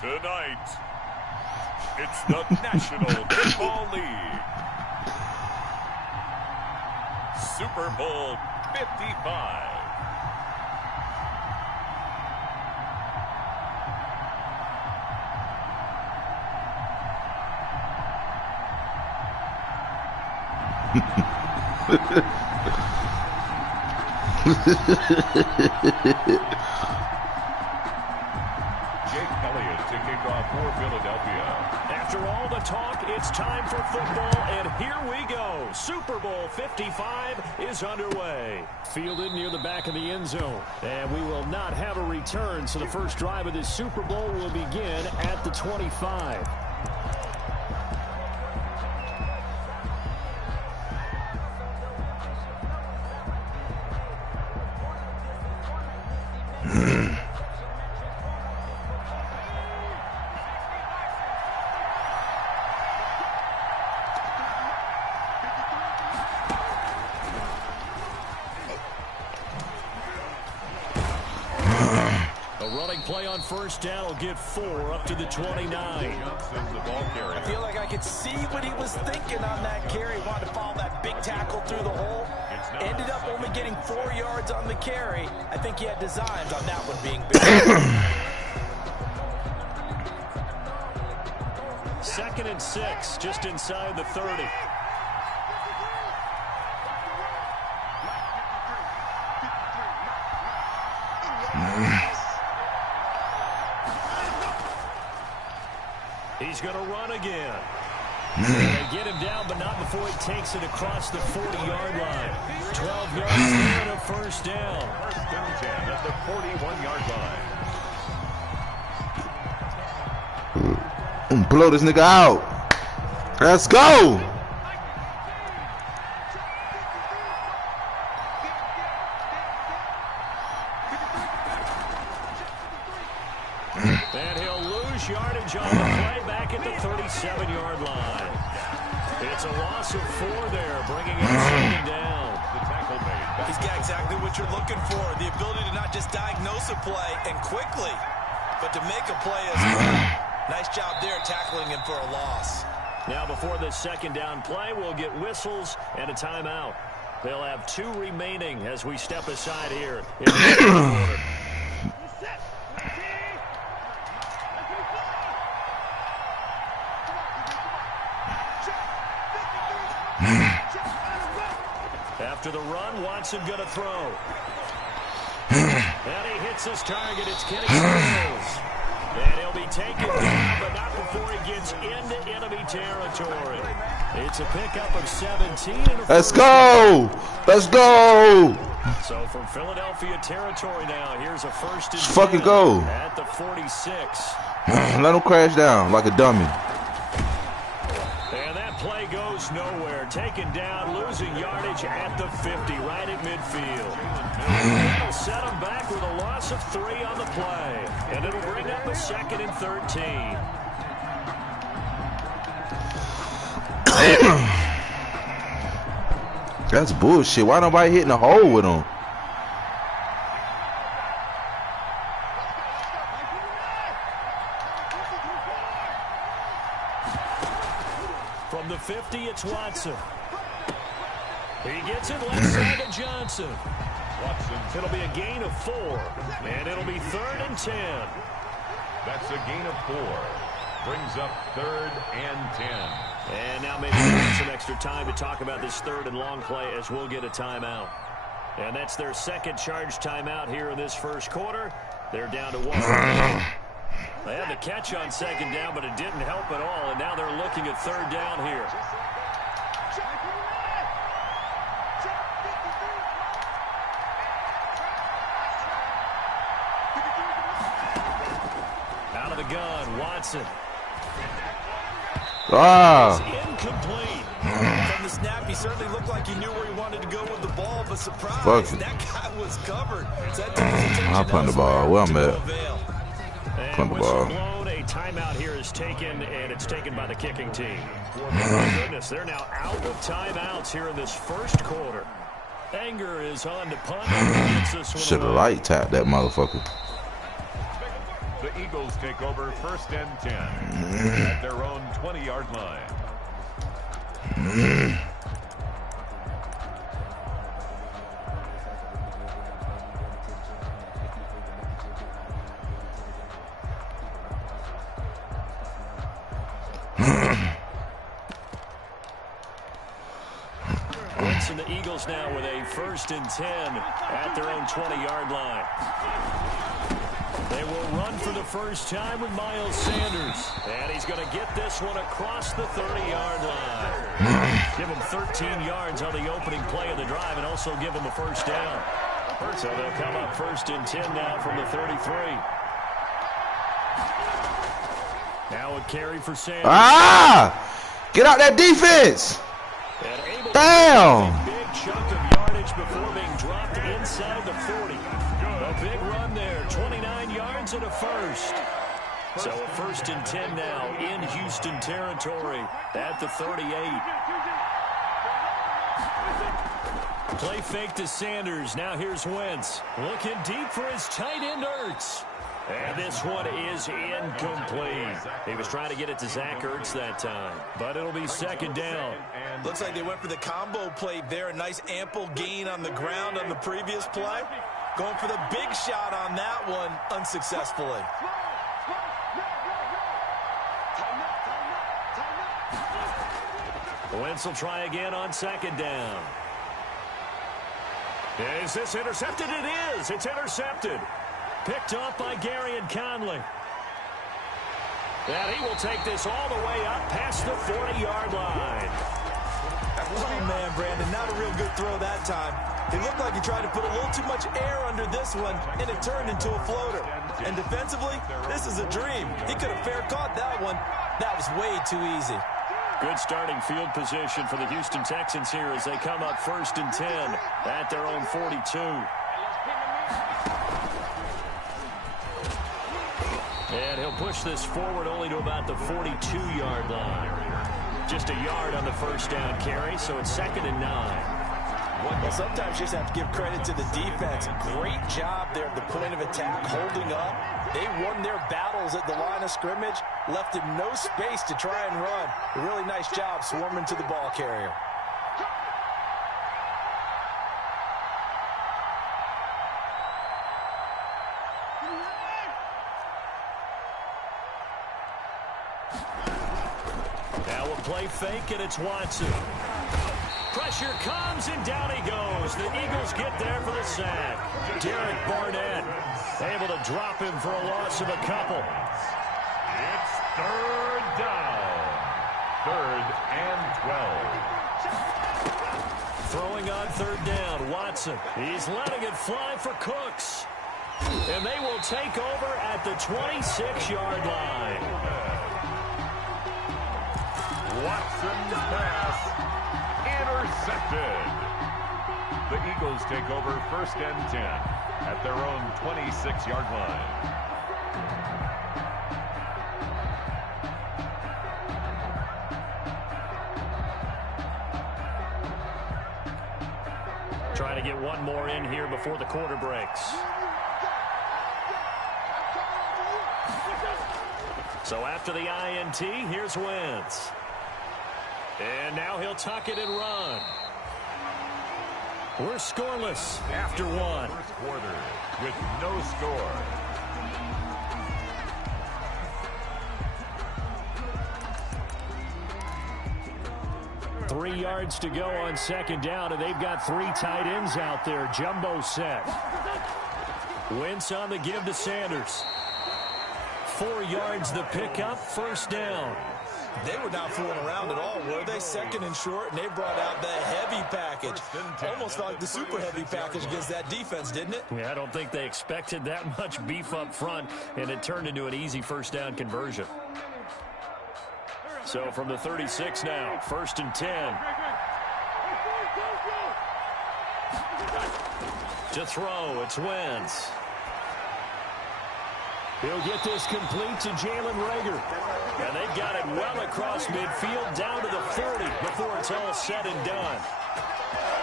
Tonight, it's the National Football League. Super Bowl 55. For Philadelphia. After all the talk, it's time for football, and here we go. Super Bowl 55 is underway. Fielded near the back of the end zone, and we will not have a return, so the first drive of this Super Bowl will begin at the 25. Play on first down will get 4 up to the 29. I feel like I could see what he was thinking on that carry. Wanted to follow that big tackle through the hole. Ended up only getting 4 yards on the carry. I think he had designs on that one being big. 2nd and 6, just inside the 30. He's going to run again. They get him down, but not before he takes it across the 40-yard line. 12 yards and a first down. First and 10 at the 41-yard line. Blow this nigga out. Let's go. And he'll lose yardage on the play back at the 37-yard line. It's a loss of 4 there, bringing it 2nd down. The tackle made. He's got exactly what you're looking for, the ability to not just diagnose a play and quickly, but to make a play as well. Nice job there tackling him for a loss. Now before this 2nd down play, we'll get whistles and a timeout. They'll have 2 remaining as we step aside here in the 3rd quarter. After the run, Watson going to throw. And he hits his target. It's Kenny Stills. And he'll be taken down, but not before he gets into enemy territory. It's a pickup of 17. Let's go. Let's go. So from Philadelphia territory now, here's a 1st and 10 fucking go. At the 46. Let him crash down like a dummy. And that play goes nowhere. Taken down, losing yardage at the 50, right at midfield. That'll set him back with a loss of 3 on the play. And it'll bring up a 2nd and 13. That's bullshit. Why nobody hitting a hole with him? From the 50, it's Watson. He gets it left side to Johnson. It'll be a gain of 4, and it'll be 3rd and 10. That's a gain of 4. Brings up 3rd and 10. And now maybe we'll have some extra time to talk about this 3rd and long play as we'll get a timeout. And that's their 2nd charge timeout here in this 1st quarter. They're down to 1. They had the catch on 2nd down, but it didn't help at all. And now they're looking at 3rd down here. Out of the gun, Watson. Ah. Incomplete. From the snap, he certainly looked like he knew where he wanted to go with the ball, but surprise, that guy was covered. So I'll punt the ball. Well, I'm at. Punt the ball. Blown, a timeout here is taken, and it's taken by the kicking team. My goodness, they're now out of timeouts here in this 1st quarter. Anger is on to punt. Should have light tapped that motherfucker. The Eagles take over 1st and 10 at their own 20-yard line. And the Eagles now with a 1st and 10 at their own 20-yard line. They will run for the first time with Miles Sanders. And he's going to get this one across the 30-yard line. Give him 13 yards on the opening play of the drive and also give him a first down. So they'll come up 1st and 10 now from the 33. Now a carry for Sanders. Ah! Get out that defense! Damn! A big chunk of yardage before being dropped inside the 40. A big run there, 29 yards and a first. So a 1st and 10 now in Houston territory at the 38. Play fake to Sanders. Now here's Wentz. Looking deep for his tight end Ertz. And this one is incomplete. He was trying to get it to Zach Ertz that time, but it'll be 2nd down. Looks like they went for the combo play there. A nice ample gain on the ground on the previous play. Going for the big shot on that one unsuccessfully. Wentz will try again on 2nd down. Is this intercepted? It is. It's intercepted. Picked off by Gary and Conley. And he will take this all the way up past the 40-yard line. Oh, man, Brandon, not a real good throw that time. It looked like he tried to put a little too much air under this one, and it turned into a floater. And defensively, this is a dream. He could have fair caught that one. That was way too easy. Good starting field position for the Houston Texans here as they come up 1st and 10 at their own 42. And he'll push this forward only to about the 42-yard line. Just a yard on the first down carry, so it's 2nd and 9. Well, sometimes you just have to give credit to the defense. Great job there at the point of attack, holding up. They won their battles at the line of scrimmage, left him no space to try and run. A really nice job swarming to the ball carrier. Now a play fake, and it's Watson. Pressure comes, and down he goes. The Eagles get there for the sack. Derek Barnett able to drop him for a loss of a couple. It's 3rd down. 3rd and 12. Throwing on 3rd down, Watson. He's letting it fly for Cooks. And they will take over at the 26-yard line. Watson's pass intercepted. The Eagles take over 1st and 10 at their own 26-yard line. Trying to get one more in here before the quarter breaks. So after the INT, here's Wentz. And now he'll tuck it and run. We're scoreless after one. First quarter with no score. Three yards to go on 2nd down, and they've got 3 tight ends out there. Jumbo set. Wentz on the give to Sanders. 4 yards the pickup, 1st down. They were not fooling around at all, were they? 2nd and short, and they brought out the heavy package. Almost felt like the super heavy package against that defense, didn't it? Yeah, I don't think they expected that much beef up front, and it turned into an easy 1st down conversion. So from the 36 now, 1st and 10. To throw, it's Wentz. He'll get this complete to Jalen Reagor. And they've got it well across midfield down to the 40 before it's all said and done.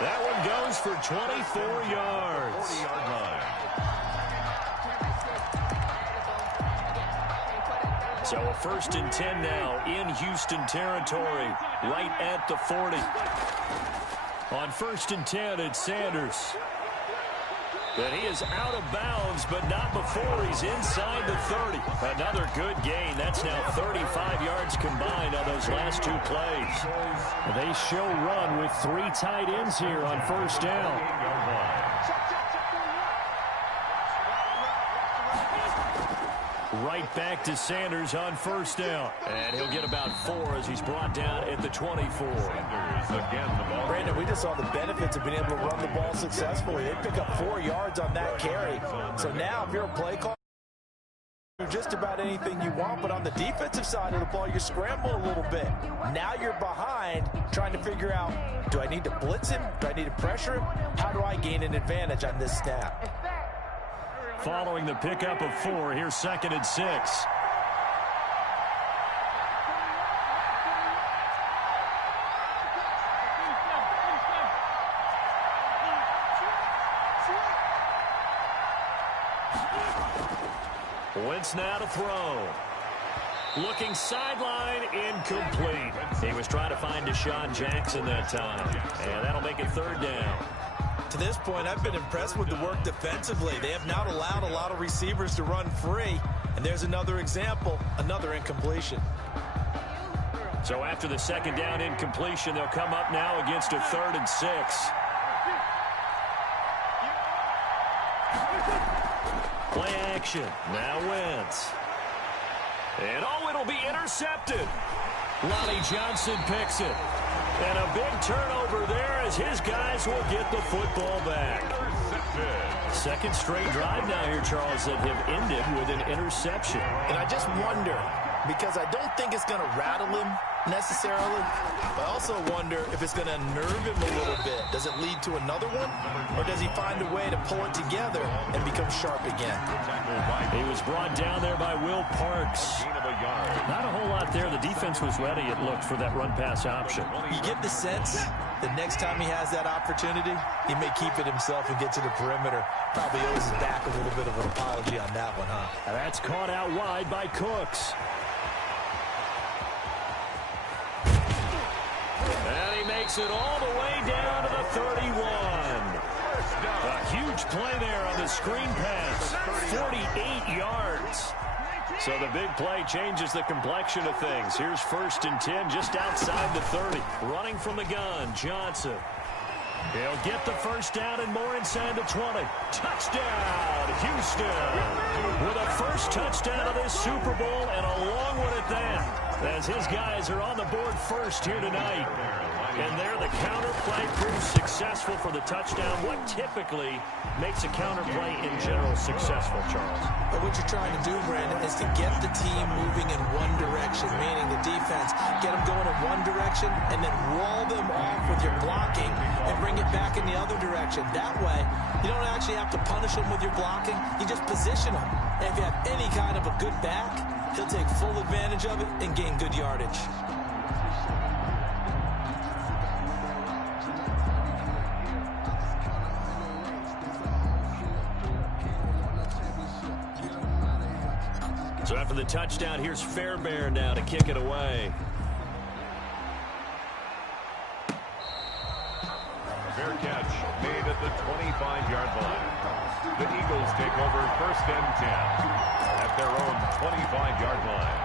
That one goes for 24 yards. 40-yard line. So a 1st and 10 now in Houston territory, right at the 40. On 1st and 10, it's Sanders. And he is out of bounds, but not before he's inside the 30. Another good gain. That's now 35 yards combined on those last 2 plays. They show run with 3 tight ends here on 1st down. Right back to Sanders on 1st down. And he'll get about 4 as he's brought down at the 24. Brandon, we just saw the benefits of being able to run the ball successfully. They pick up 4 yards on that carry. So now if you're a play call, do just about anything you want, but on the defensive side of the ball, you scramble a little bit. Now you're behind trying to figure out, do I need to blitz him? Do I need to pressure him? How do I gain an advantage on this snap? Following the pickup of 4, here's 2nd and 6. Wentz now to throw. Looking sideline, incomplete. He was trying to find Deshaun Jackson that time. And that'll make it 3rd down. To this point, I've been impressed with the work defensively. They have not allowed a lot of receivers to run free. And there's another example, another incompletion. So after the 2nd down incompletion, they'll come up now against a 3rd and 6. Play action. Now Wentz. And it'll be intercepted. Lonnie Johnson picks it. And a big turnover there as his guys will get the football back. 2nd straight drive now here, Charles, that have ended with an interception. And I just wonder, because I don't think it's going to rattle him necessarily, but I also wonder if it's going to unnerve him a little bit. Does it lead to another one, or does he find a way to pull it together and become sharp again? He was brought down there by Will Parks. Not a whole lot there. The defense was ready, it looked, for that run-pass option. You get the sense that next time he has that opportunity, he may keep it himself and get to the perimeter. Probably owes his back a little bit of an apology on that one, huh? That's caught out wide by Cooks. And he makes it all the way down to the 31. A huge play there on the screen pass. 48 yards. So the big play changes the complexion of things. Here's 1st and 10 just outside the 30. Running from the gun, Johnson. He'll get the 1st down and more inside the 20. Touchdown, Houston. With a 1st touchdown of this Super Bowl and a long one at that. As his guys are on the board 1st here tonight. And there the counter play proves successful for the touchdown. What typically makes a counter play in general successful, Charles? But what you're trying to do, Brandon, is to get the team moving in one direction, meaning the defense, get them going in one direction and then roll them off with your blocking and bring it back in the other direction. That way, you don't actually have to punish them with your blocking. You just position them. And if you have any kind of a good back, he'll take full advantage of it and gain good yardage. So after the touchdown, here's Fairbairn now to kick it away. Fair catch made at the 25-yard line. The Eagles take over 1st and 10 at their own 25-yard line.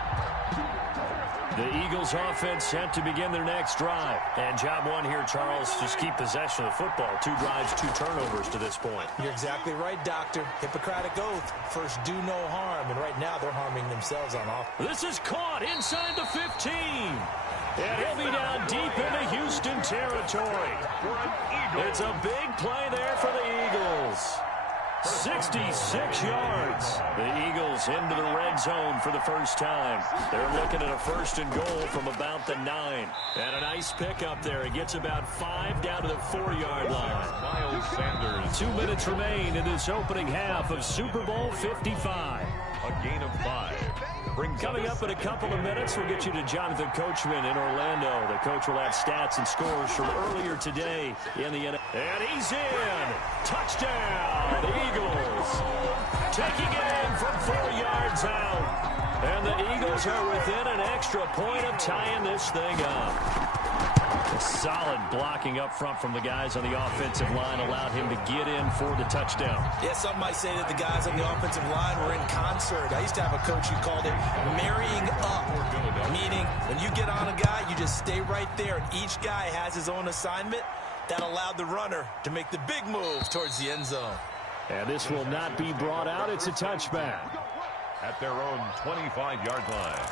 The Eagles offense set to begin their next drive. And job 1 here, Charles, just keep possession of the football. 2 drives, 2 turnovers to this point. You're exactly right, Doctor. Hippocratic oath. First, do no harm. And right now, they're harming themselves on offense. This is caught inside the 15. And he'll be down deep into Houston territory. It's a big play there for the Eagles. 66 yards. The Eagles into the red zone for the first time. They're looking at a 1st and goal from about the 9. And a nice pickup there. It gets about 5 down to the 4-yard line. Miles Sanders. 2 minutes remain in this opening half of Super Bowl 55. A gain of 5. Coming up in a couple of minutes, we'll get you to Jonathan Coachman in Orlando. The coach will have stats and scores from earlier today in the NFL. And he's in. Touchdown, Eagles. Taking it in from 4 yards out. And the Eagles are within an extra point of tying this thing up. A solid blocking up front from the guys on the offensive line allowed him to get in for the touchdown. Yeah, some might say that the guys on the offensive line were in concert. I used to have a coach who called it marrying up, meaning when you get on a guy, you just stay right there, and each guy has his own assignment. That allowed the runner to make the big move towards the end zone. And this will not be brought out. It's a touchback. At their own 25-yard line.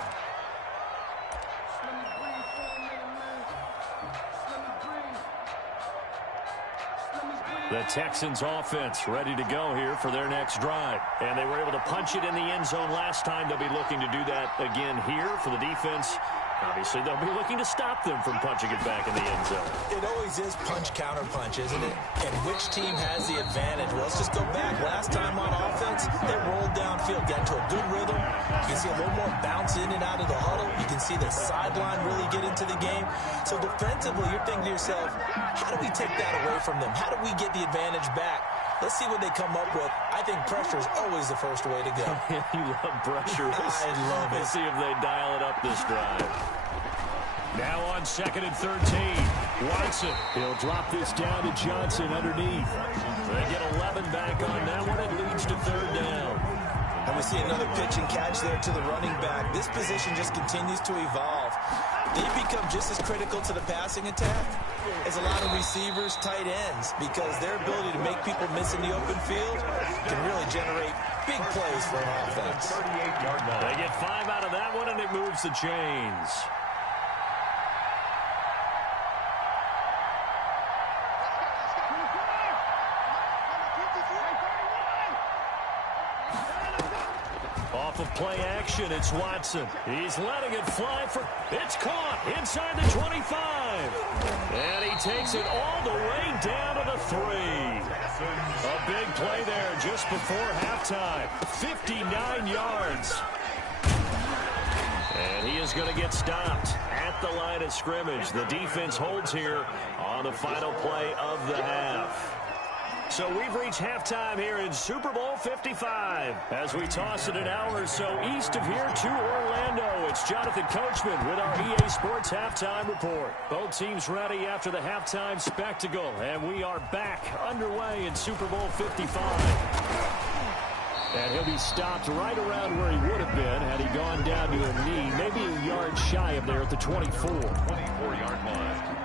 The Texans offense ready to go here for their next drive. And they were able to punch it in the end zone last time. They'll be looking to do that again here for the defense. Obviously, they'll be looking to stop them from punching it back in the end zone. It always is punch-counter-punch, isn't it? And which team has the advantage? Well, let's just go back. Last time on offense, they rolled downfield, got into a good rhythm. You can see a little more bounce in and out of the huddle. You can see the sideline really get into the game. So defensively, you're thinking to yourself, how do we take that away from them? How do we get the advantage back? Let's see what they come up with. I think pressure is always the first way to go. You love pressure. I love it. Let's see if they dial it up this drive. Now on 2nd and 13. Watson. He'll drop this down to Johnson underneath. They get 11 back on that one. It leads to 3rd down. And we see another pitch and catch there to the running back. This position just continues to evolve. They've become just as critical to the passing attack as a lot of receivers, tight ends, because their ability to make people miss in the open field can really generate big plays for an offense. 38-yard line. They get 5 out of that one, and it moves the chains. Off of play action, it's Watson. He's letting it fly for... It's caught inside the 25. And he takes it all the way down to the 3. A big play there just before halftime. 59 yards. And he is going to get stopped at the line of scrimmage. The defense holds here on the final play of the half. So we've reached halftime here in Super Bowl 55. As we toss it an hour or so east of here to Orlando, it's Jonathan Coachman with our EA Sports Halftime Report. Both teams ready after the halftime spectacle, and we are back underway in Super Bowl 55. And he'll be stopped right around where he would have been had he gone down to a knee, maybe a yard shy of there at the 24. 24-yard line.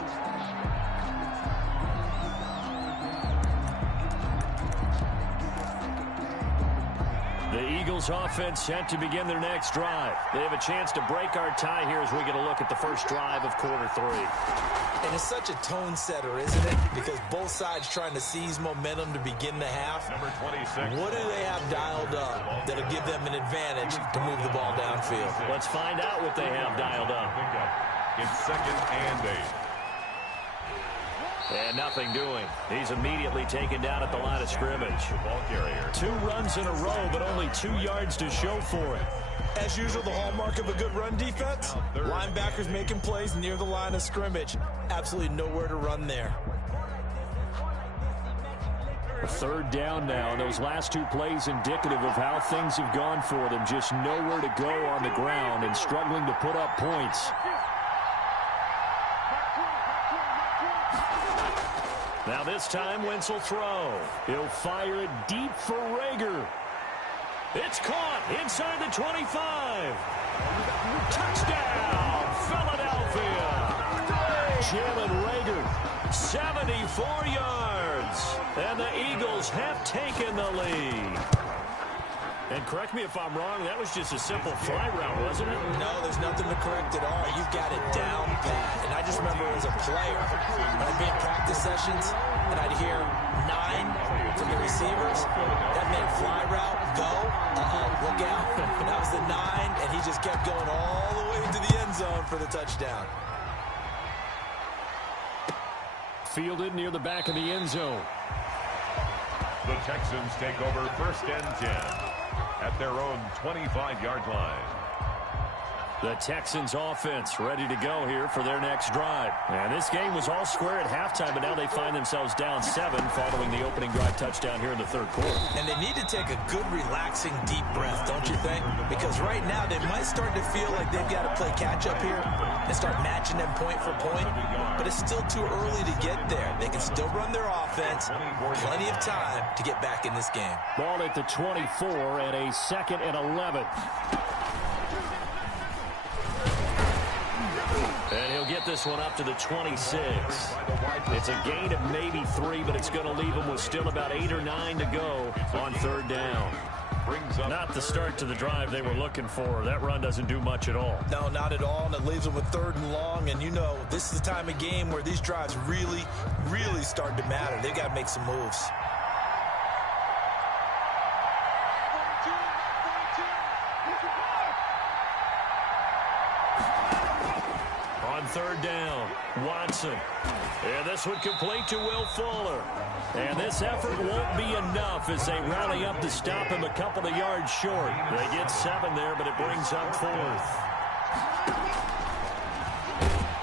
The Eagles offense set to begin their next drive. They have a chance to break our tie here as we get a look at the first drive of quarter 3. And it's such a tone setter, isn't it? Because both sides trying to seize momentum to begin the half. Number 26. What do they have dialed up that'll give them an advantage to move the ball downfield? Let's find out what they have dialed up. It's 2nd and 8. And nothing doing. He's immediately taken down at the line of scrimmage. Ball carrier. 2 runs in a row, but only 2 yards to show for it. As usual, the hallmark of a good run defense, linebackers making plays near the line of scrimmage. Absolutely nowhere to run there. 3rd down now, and those last 2 plays indicative of how things have gone for them. Just nowhere to go on the ground and struggling to put up points. Now this time, Wentz will throw. He'll fire it deep for Rager. It's caught inside the 25. Touchdown, Philadelphia. Jalen Rager. 74 yards. And the Eagles have taken the lead. And correct me if I'm wrong, that was just a simple fly route, wasn't it? No, there's nothing to correct at all. You've got it down pat. And I just remember as a player, when I'd be in practice sessions, and I'd hear 9 from the receivers. That meant fly route, go, look out. That was the 9, and he just kept going all the way to the end zone for the touchdown. Fielded near the back of the end zone. The Texans take over 1st and 10 at their own 25-yard line. The Texans offense ready to go here for their next drive. And this game was all square at halftime, but now they find themselves down 7 following the opening drive touchdown here in the third quarter. And they need to take a good, relaxing, deep breath, don't you think? Because right now they might start to feel like they've got to play catch-up here and start matching them point for point. But it's still too early to get there. They can still run their offense. Plenty of time to get back in this game. Ball at the 24 and a 2nd and 11. And he'll get this one up to the 26. It's a gain of maybe 3, but it's going to leave him with still about 8 or 9 to go on third down. Not the start to the drive they were looking for. That run doesn't do much at all. No, not at all, and it leaves them with 3rd and long. And, you know, this is the time of game where these drives really, really start to matter. They've got to make some moves. Third down, Watson. And this one complete to Will Fuller. And this effort won't be enough as they rally up to stop him a couple of yards short. They get 7 there, but it brings up 4th.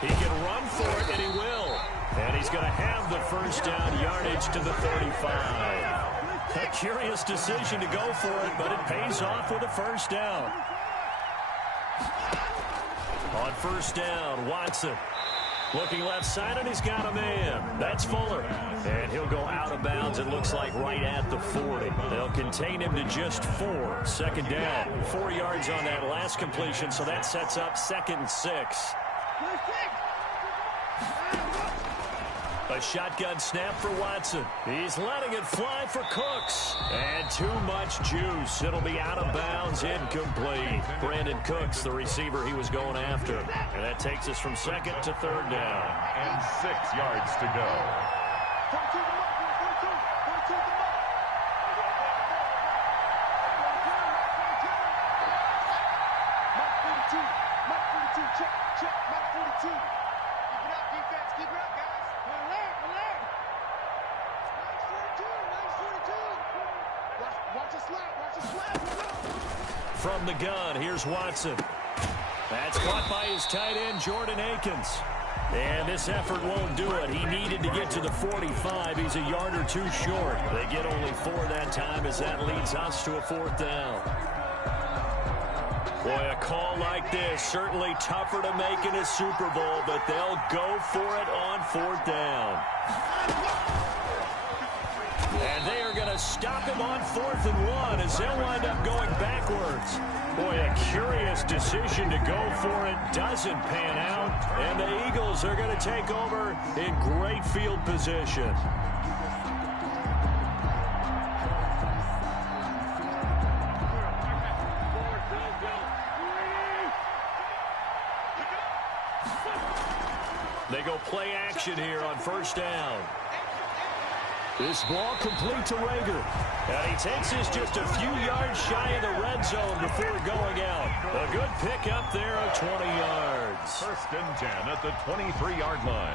He can run for it, and he will. And he's going to have the first down yardage to the 35. A curious decision to go for it, but it pays off with a first down. On first down, Watson. Looking left side, and he's got a man. That's Fuller. And he'll go out of bounds, it looks like, right at the 40. They'll contain him to just 4. Second down. 4 yards on that last completion, so that sets up 2nd and 6. A shotgun snap for Watson. He's letting it fly for Cooks. And too much juice. It'll be out of bounds, incomplete. Brandon Cooks, the receiver he was going after. And that takes us from 2nd to 3rd down. And 6 yards to go. From the gun, here's Watson. That's caught by his tight end, Jordan Akins. And this effort won't do it. He needed to get to the 45. He's a yard or 2 short. They get only 4 that time as that leads us to a 4th down. Boy, a call like this, certainly tougher to make in a Super Bowl, but they'll go for it on 4th down. And they are going to stop him on 4th and 1 as they'll wind up going backwards. Boy, a curious decision to go for it. Doesn't pan out. And the Eagles are going to take over in great field position. They go play action here on first down. This ball complete to Rager. And he takes this just a few yards shy of the red zone before going out. A good pickup there of 20 yards. 1st and 10 at the 23-yard line.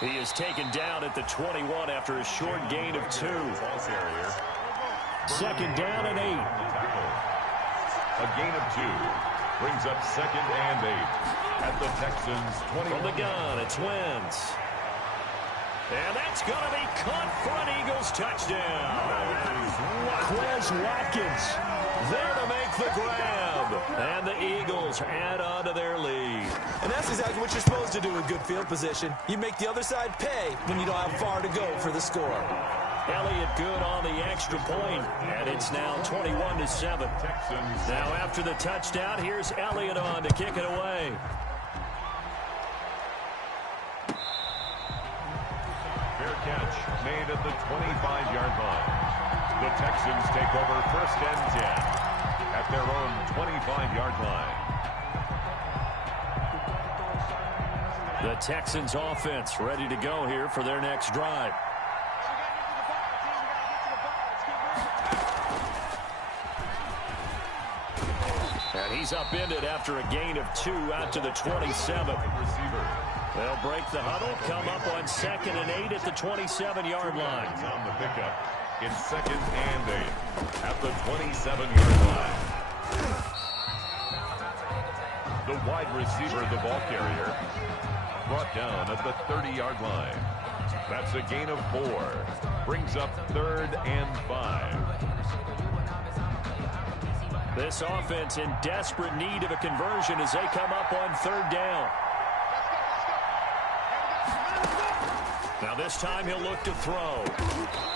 He is taken down at the 21 after a short gain of 2. 2nd down and 8. A gain of 2 brings up 2nd and 8 at the Texans 20. From the gun, it's Wentz. And that's going to be caught for an Eagles touchdown. Quez Watkins there to make the grab. And the Eagles add on to their lead. And that's exactly what you're supposed to do in good field position. You make the other side pay when you don't have far to go for the score. Elliott good on the extra point, and it's now 21-7. Now after the touchdown, here's Elliott on to kick it away. Fair catch made at the 25-yard line. The Texans take over 1st and 10 at their own 25-yard line. The Texans offense ready to go here for their next drive. And he's upended after a gain of 2 out to the 27. They'll break the huddle, come up on 2nd and 8 at the 27-yard line. On the pickup, it's 2nd and 8 at the 27-yard line. The wide receiver, the ball carrier, brought down at the 30-yard line. That's a gain of 4. Brings up 3rd and 5. This offense in desperate need of a conversion as they come up on 3rd down. Now this time he'll look to throw.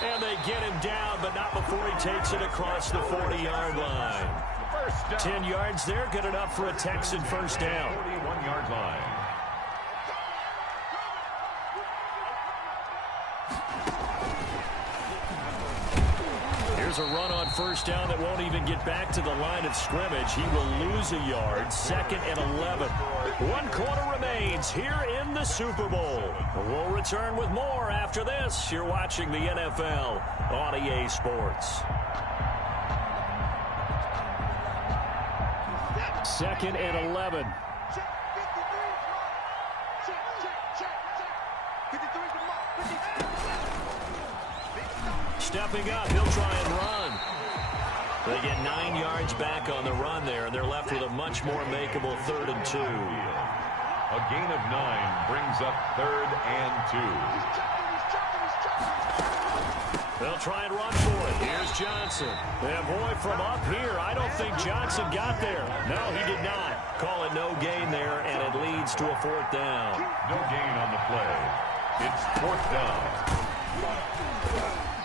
And they get him down, but not before he takes it across the 40-yard line. 10 yards there, good enough for a Texan first down. 41-yard line. Here's a run on first down that won't even get back to the line of scrimmage. He will lose a yard. 2nd and 11. 1 quarter remains here in the Super Bowl. We'll return with more after this. You're watching the NFL on EA Sports. 2nd and 11. Stepping up, he'll try and run. They get 9 yards back on the run there, and they're left with a much more makeable 3rd and 2. A gain of 9 brings up 3rd and 2. They'll try and run for it. Here's Johnson. And boy, from up here, I don't think Johnson got there. No, he did not. Call it no gain there, and it leads to a 4th down. No gain on the play. It's 4th down.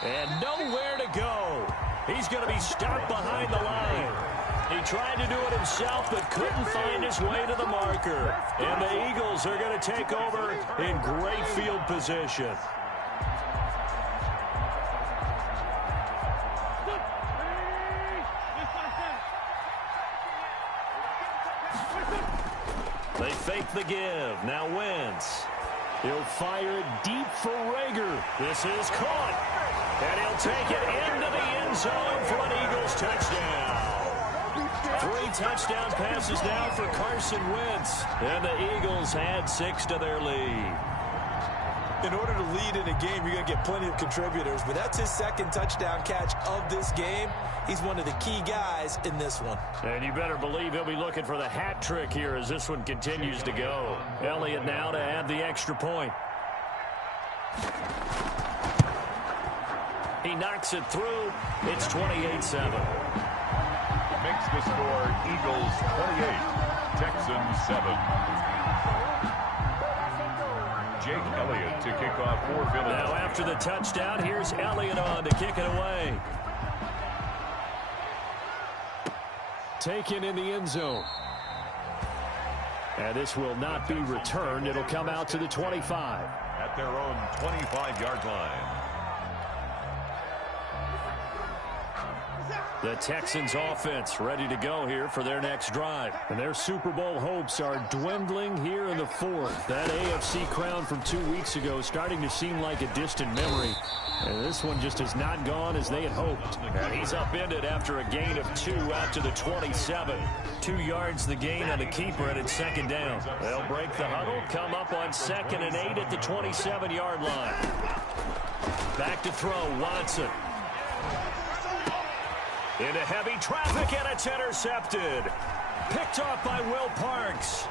And nowhere to go. He's going to be stopped behind the line. He tried to do it himself, but couldn't find his way to the marker. And the Eagles are going to take over in great field position. They fake the give. Now Wentz. He'll fire it deep for Rager. This is caught. And he'll take it into the end zone for an Eagles touchdown. 3 touchdown passes now for Carson Wentz. And the Eagles add 6 to their lead. In order to lead in a game, you're going to get plenty of contributors. But that's his 2nd touchdown catch of this game. He's one of the key guys in this one. And you better believe he'll be looking for the hat trick here as this one continues to go. Elliott now to add the extra point. He knocks it through. It's 28-7. Makes the score Eagles 28, Texans 7. Jake Elliott to kick off for Philadelphia. Now after the touchdown, here's Elliott on to kick it away. Taken in the end zone. And this will not be returned. It'll come out to the 25. At their own 25-yard line. The Texans offense ready to go here for their next drive. And their Super Bowl hopes are dwindling here in the 4th. That AFC crown from 2 weeks ago starting to seem like a distant memory. And this one just has not gone as they had hoped. And he's upended after a gain of 2 out to the 27. 2 yards the gain on the keeper, and it's 2nd down. They'll break the huddle, come up on 2nd and 8 at the 27-yard line. Back to throw, Watson. Into heavy traffic, and it's intercepted. Picked off by Will Parks.